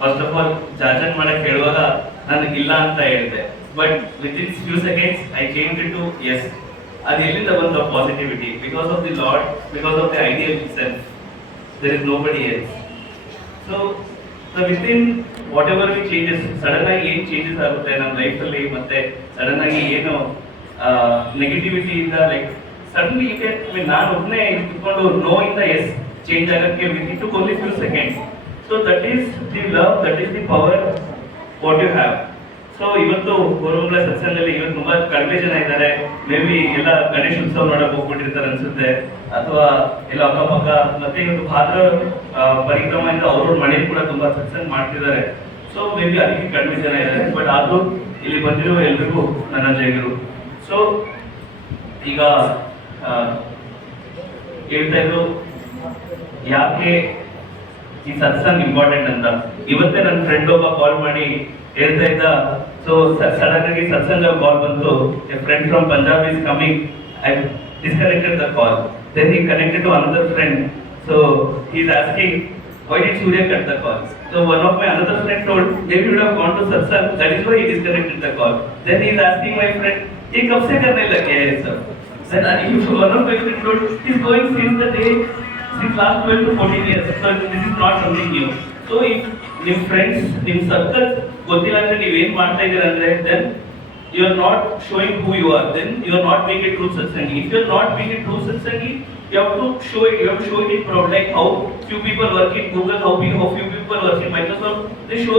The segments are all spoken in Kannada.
ಫಸ್ಟ್ ಆಫ್ ಆಲ್ ಜಾಜನ್ ಮಾಡಕ್ ಹೇಳುವಾಗ ನಾನು ಇಲ್ಲ ಅಂತ ಹೇಳಿದೆ, but within few seconds I change it to yes. ಅದು ಎಲ್ಲಿಂದ ಬಂತು ಪಾಸಿಟಿವಿಟಿ? Because of the Lord, because of the ideal self. There is nobody else. So within whatever we changes, sudden ಆಗಿ ಏನು ಚೇಂಜಸ್ ಆಗುತ್ತೆ ನಮ್ಮ ಲೈಫಲ್ಲಿ, ಮತ್ತೆ ಸಡನ್ ಆಗಿ ಏನು ನೆಗೆಟಿವಿಟಿಯಿಂದ like suddenly you can, I mean ನಾನು ಒಬ್ಬನೇ ಕುತ್ಕೊಂಡು ನೋ ಇಂದ ಎಸ್ ಚೇಂಜ್ ಆಗೋಕ್ಕೆ with it to only few seconds. So that is the love, that is the power what you have. So ಇವತ್ತು ಕೋರಮಂಗಲ ಸತ್ಸಂಗದಲ್ಲಿ ಇವತ್ತು ತುಂಬಾ ಕಡಿಮೆ ಜನ ಇದ್ದಾರೆ. ಮೇ ಬಿ ಎಲ್ಲ ಗಣೇಶ ಉತ್ಸವ ನೋಡಕ್ ಹೋಗ್ಬಿಟ್ಟಿರ್ತಾರೆ ಅನ್ಸುತ್ತೆ, ಅಥವಾ ಎಲ್ಲ ಅಕ್ಕಪಕ್ಕ. ಮತ್ತೆ ಇವತ್ತು ಭಾದ್ರ ಪರಿಕ್ರಮದಿಂದ ಅವ್ರವ್ರ ಮನೇಲಿ ಕೂಡ ತುಂಬಾ ಸತ್ಸಂಗ ಮಾಡ್ತಿದ್ದಾರೆ. ಸೊ ಮೇ ಬಿ ಅದಕ್ಕೆ ಕಡಿಮೆ ಜನ ಇದ್ದಾರೆ, ಬಟ್ ಆದ್ರೂ ಇಲ್ಲಿ ಬಂದಿರುವ ಎಲ್ರಿಗೂ ನನ್ನ ಜಯಗಳು. ಸೊ ಈಗ ಹೇಳ್ತಾ ಇದ್ರು ಯಾಕೆ ಈ ಸತ್ಸಂಗ್ ಇಂಪಾರ್ಟೆಂಟ್ ಅಂತ. ಇವತ್ತೇ ನನ್ನ ಫ್ರೆಂಡ್ ಒಬ್ಬ ಕಾಲ್ ಮಾಡಿ ಹೇಳ್ತಾ ಇದ್ದ. ಸೊ ಸಡನ್ ಆಗಿ ಸತ್ಸಂಗ ಕಾಲ್ ಬಂತು, A friend from Punjab is coming. I disconnected the call. Then he connected to another friend. So he's asking, why did Surya cut the call? So one of my another friend told, maybe you would have gone to satsang, that is why he disconnected the call. Then he's asking my friend, ye kab se karne lage hai sir? Then one of my friend told, he's going since the day, since last 12 to 14 years. So this is not something new. So if ನಿಮ್ಮ ಫ್ರೆಂಡ್ಸ್, ನಿಮ್ಮ ಸರ್ಕಲ್ ಗೊತ್ತಿಲ್ಲ ಅಂದ್ರೆ ನೀವೇನ್ ಮಾಡ್ತಾ ಇದ್ದೀರಾ ಅಂದ್ರೆ, then you are not showing who you are. Then you are not being a true satsangi. If you are not being a true satsangi, you have to show it. You have to show it in proud. Like how few people work in Google, how few people work in Microsoft. They show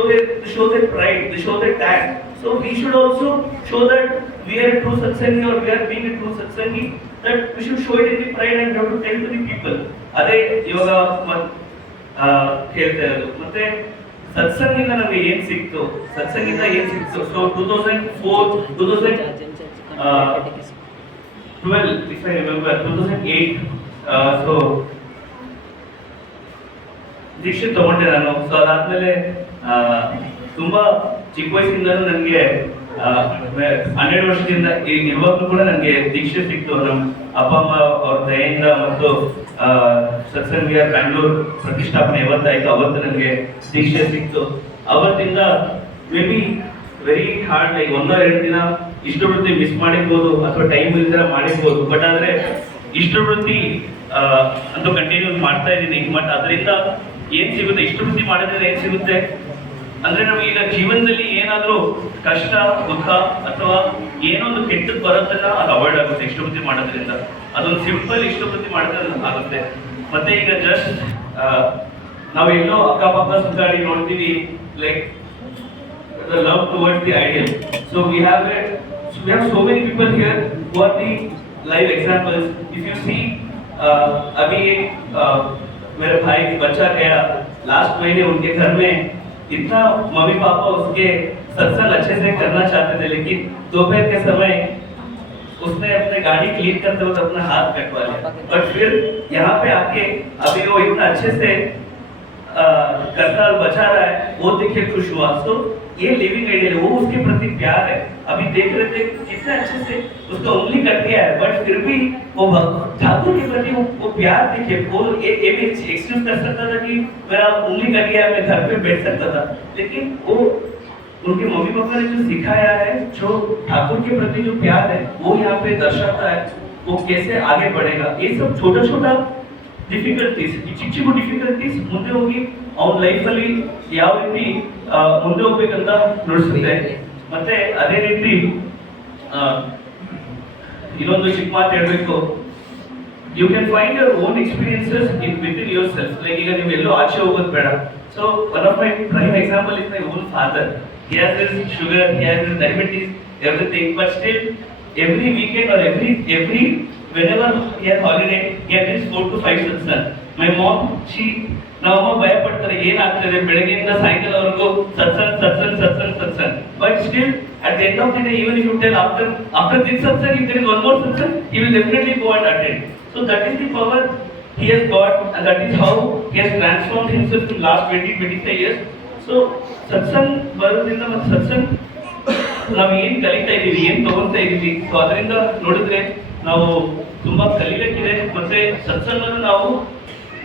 their pride. They show their tag. So we should also show that we are a true satsangi, or we are being a true satsangi. That we should show it in the pride and we have to tell to the people. ಅದೇ ಇವಾಗ ಹೇಳ್ತಾ ಇರೋದು. ಮತ್ತೆ ಸತ್ಸಂಗಿಂದ ನಮಗೆ ಏನ್ ಸಿಕ್ತು, ಸತ್ಸಂಗಿಂದ ಏನ್ ಸಿಕ್ತು? So 2012 if I remember, 2008 so ದೀಕ್ಷೆ ತಗೊಂಡೆ ನಾನು. ಸೊ ಅದಾದ್ಮೇಲೆ ತುಂಬಾ ಚಿಕ್ಕ ವಯಸ್ಸಿಂದನೂ ನನಗೆ 12 ವರ್ಷದಿಂದ ಇರುವಾಗಲೂ ಕೂಡ ನನಗೆ ದೀಕ್ಷೆ ಸಿಕ್ತು. ನಮ್ಮ ಅಪ್ಪ ಅಮ್ಮ ಅವ್ರ ದಯೆಯಿಂದ ಮತ್ತು ಸತ್ಸಂಗ್ ವಿಹಾರ್ ಬ್ಯಾಂಗ್ಳೂರ್ ಪ್ರತಿಷ್ಠಾಪನೆ ಯಾವತ್ತಾಯ್ತು ಅವತ್ತು ನನಗೆ ದೀಕ್ಷೆ ಸಿಕ್ತು. ಅವತ್ತಿಂದ may be very hard, like 1-2 ದಿನ ಇಷ್ಟವೃತ್ತಿ ಮಿಸ್ ಮಾಡಿರ್ಬೋದು, ಅಥವಾ ಟೈಮ್ ಇಲ್ದಿರ ಮಾಡಿರ್ಬೋದು. ಬಟ್ ಆದ್ರೆ ಇಷ್ಟವೃತ್ತಿ ಅಂತೂ ಕಂಟಿನ್ಯೂ ಮಾಡ್ತಾ ಇದ್ದೀನಿ. ಬಟ್ ಅದರಿಂದ ಏನ್ ಸಿಗುತ್ತೆ, ಇಷ್ಟವೃತ್ತಿ ಮಾಡಿದ್ರೆ ಏನ್ ಸಿಗುತ್ತೆ ಅಂದ್ರೆ, ನಮ್ಗೆ ಈಗ ಜೀವನದಲ್ಲಿ ಏನಾದ್ರೂ ಕಷ್ಟ, ದುಃಖ ಅಥವಾ ಏನೊಂದು ಕೆಟ್ಟದ್ದು ಬರೋದನ್ನ ಅದು ಅವಾಯ್ಡ್ ಆಗುತ್ತೆ ಇಷ್ಟವೃತ್ತಿ ಮಾಡೋದ್ರಿಂದ. ಅದೊಂದು ಸಿಂಪಲ್ ಇಷ್ಟವೃತ್ತಿ ಮಾಡಿದ್ರೆ ಆಗುತ್ತೆ. ಮತ್ತೆ ಈಗ ಜಸ್ಟ್ ನಾವೆಲ್ಲೋ ಅಕ್ಕಪಕ್ಕ ಸುತ್ತಾಡಿ ನೋಡ್ತೀವಿ, like the love towards the ideal. So we have so many people here who are the live examples. If you see अभी मेरे भाई बच्चा गया लास्ट महीने, उनके घर में इतना मम्मी पापा उसके सत्संग अच्छे से करना चाहते थे, लेकिन दोपहर के समय उसने अपने गाड़ी क्लीन करते वक्त अपना हाथ कटवा लिया. बट फिर यहाँ पे आके अभी वो इतना अच्छे से करता और बचा रहा है, वो देख के खुश हुआ. तो ये लिविंग आइडियल, वो उसके प्रति प्यार है. अभी देख रहे थे कितने अच्छे से उसका उंगली कट गया है, बट फिर भी वो ठाकुर के प्रति वो प्यार देखिए. वो ये भी एक्सक्यूज कर सकता था कि मेरा उंगली कट गया, मैं घर पे बैठ सकता था, लेकिन वो उनके मम्मी पापा ने जो सिखाया है, जो ठाकुर के प्रति जो प्यार है, वो यहाँ पे दर्शाता है वो कैसे आगे बढ़ेगा. ये सब छोटा छोटा ಡಿಫಿಕಲ್ಟೀಸ್, ಈ ಚಿಕ್ಕ ಚಿಕ್ಕ ಡಿಫಿಕಲ್ಟೀಸ್ ಮುಂದೆ ಹೋಗಿ ಅವ್ನ ಲೈಫಲ್ಲಿ ಯಾವ ರೀತಿ ಮುಂದೆ ಹೋಗ್ಬೇಕಂತ ನೋಡಿಸುತ್ತೆ. ಮತ್ತೆ ಅದೇ ರೀತಿ ಇನ್ನೊಂದು ಚಿಕ್ಕ ಮಾತು ಹೇಳ್ಬೇಕು, you can find your own experiences with in your self. Like ಈಗ ನೀವು ಎಲ್ಲೋ ಆಚೆ ಹೋಗೋದು ಬೇಡ. So one of my prime example is my own father. He has his sugar, he has his diabetes, everything, but still every weekend or every whenever he has holiday, he has 4 to 5 satsang. My mom, ನಾವು ಭಯ ಪಡ್ತಾರೆ ಏನಾಗ್ತದೆ ಬೆಳಗ್ಗೆಯಿಂದ ಸಾಯಂಕಾಲವರೆಗೂ satsang. But still at the end of the day, even if you tell after this satsang, if there is one more satsang, he will definitely go and attend. So that is the power he has got, and that is how he has transformed himself in last 20-25 years. So satsang ಬರೋದ್ರಿಂದ ಮತ್ತು ಸತ್ಸಂಗ್ ನಾವು ಏನ್ ಕಲಿತಾ ಇದೀವಿ, ಏನ್ ತಗೊಂತಾ ಇದೀವಿ, ಸೊ ಅದರಿಂದ ನೋಡಿದ್ರೆ ನಾವು ತುಂಬಾ ಕಲಿಲಿಕ್ಕಿದೆ. ಮತ್ತೆ ಸತ್ಸಂಗನ್ನು ನಾವು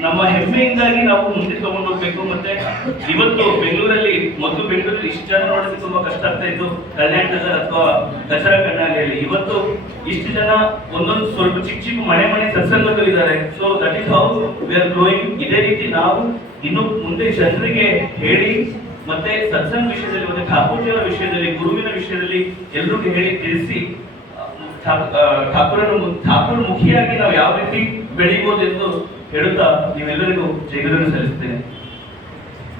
ನಮ್ಮ ಹೆಮ್ಮೆಯಿಂದಾಗಿ ನಾವು ಮುಂದೆ ತಗೊಂಡು ಹೋಗ್ಬೇಕು. ಮತ್ತೆ ಇವತ್ತು ಬೆಂಗಳೂರಲ್ಲಿ ಮೊದಲು ಬೆಂಗಳೂರಲ್ಲಿ ಇಷ್ಟು ಜನ ನೋಡೋದಕ್ಕೆ ತುಂಬಾ ಕಷ್ಟ ಆಗ್ತಾ ಇತ್ತು, ಕಲ್ಯಾಣ ನಗರ ಅಥವಾ ದಸರಾ ಕಣ್ಣಾಲಿಯಲ್ಲಿ. ಇವತ್ತು ಇಷ್ಟು ಜನ ಒಂದೊಂದು ಸ್ವಲ್ಪ ಚಿಕ್ಕ ಚಿಕ್ಕ ಮನೆ ಸತ್ಸಂಗಗಳು ಇದ್ದಾರೆ. So that is how we are growing. ಇದೇ ರೀತಿ ನಾವು ಇನ್ನು ಮುಂದೆ ಜನರಿಗೆ ಹೇಳಿ ಮತ್ತೆ ಸತ್ಸಂಗ ವಿಷಯದಲ್ಲಿ ಮತ್ತೆ ಠಾಕೂರ್ಜಿಯವರ ವಿಷಯದಲ್ಲಿ ಗುರುವಿನ ವಿಷಯದಲ್ಲಿ ಎಲ್ರಿಗೂ ಹೇಳಿ ತಿಳಿಸಿ ಠಾಕೂರ್ ಮುಖಿಯಾಗಿ ನಾವು ಯಾವ ರೀತಿ ಬೆಳೀಬಹುದು ಎಂದು ಹೇಳುತ್ತಾ ನೀವೆಲ್ಲರಿಗೂ ಜಯಗಳನ್ನು ಸಲ್ಲಿಸುತ್ತೇನೆ.